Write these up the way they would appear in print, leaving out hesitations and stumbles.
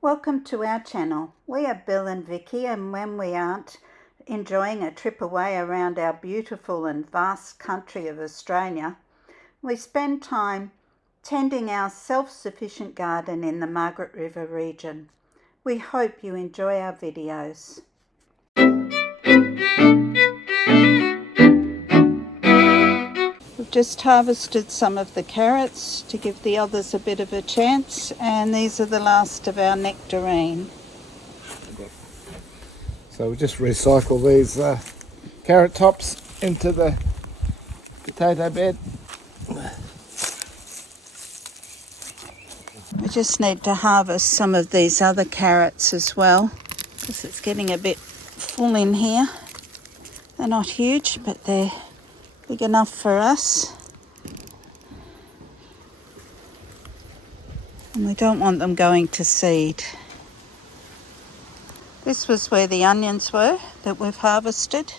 Welcome to our channel. We are Bill and Vicky, and when we aren't enjoying a trip away around our beautiful and vast country of Australia, we spend time tending our self-sufficient garden in the Margaret River region. We hope you enjoy our videos. We've just harvested some of the carrots to give the others a bit of a chance, and these are the last of our nectarine. So we just recycle these carrot tops into the potato bed. We just need to harvest some of these other carrots as well, because it's getting a bit full in here. They're not huge, but they're big enough for us. And we don't want them going to seed. This was where the onions were that we've harvested.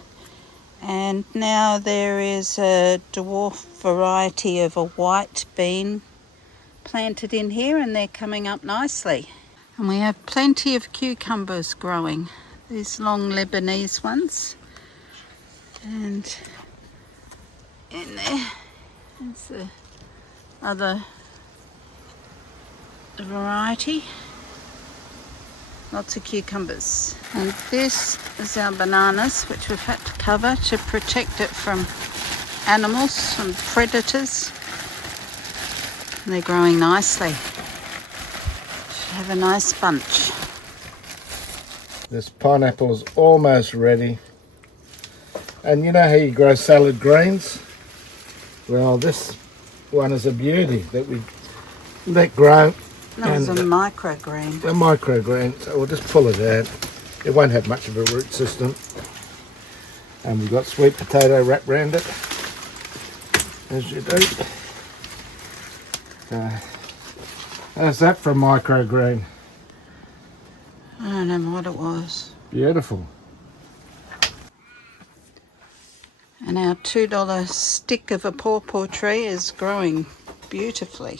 And now there is a dwarf variety of a white bean planted in here, and they're coming up nicely. And we have plenty of cucumbers growing, these long Lebanese ones. And in there's the other variety. Lots of cucumbers. And this is our bananas, which we've had to cover to protect it from animals, from predators. And they're growing nicely. Should have a nice bunch. This pineapple is almost ready. And you know how you grow salad greens? Well, this one is a beauty that we let grow. That was a microgreen. A microgreen, so we'll just pull it out. It won't have much of a root system. And we've got sweet potato wrapped around it, as you do. How's that for a microgreen? I don't know what it was. Beautiful. And our $2 stick of a pawpaw tree is growing beautifully.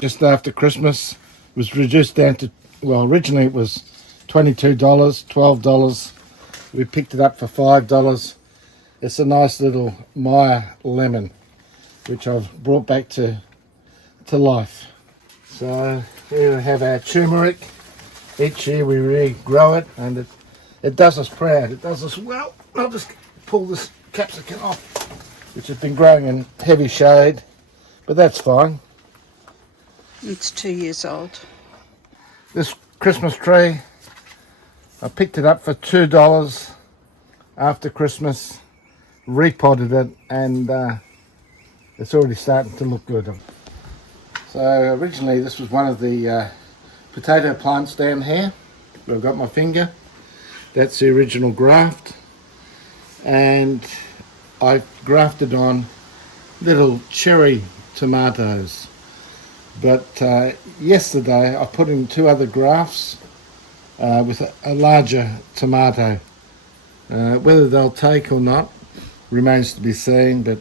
Just after Christmas, it was reduced down to, well, originally it was $22, $12. We picked it up for $5. It's a nice little Maya lemon, which I've brought back to life. So here we have our turmeric. Each year we regrow it, and it does us proud. It does us well. I'll just pull this capsicum off, which has been growing in heavy shade, but that's fine. It's 2 years old. This Christmas tree, I picked it up for $2 after Christmas, repotted it, and it's already starting to look good. So originally this was one of the potato plants down here where I've got my finger. That's the original graft, and I grafted on little cherry tomatoes. But yesterday I put in 2 other grafts with a larger tomato. Whether they'll take or not remains to be seen, but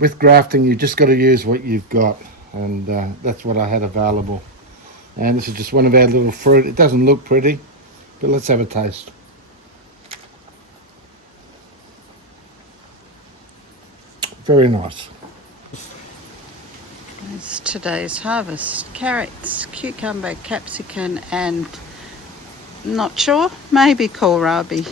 with grafting you just got to use what you've got, and that's what I had available. And this is just one of our little fruit. It doesn't look pretty, but let's have a taste. Very nice. It's today's harvest. Carrots, cucumber, capsicum, and not sure, maybe kohlrabi.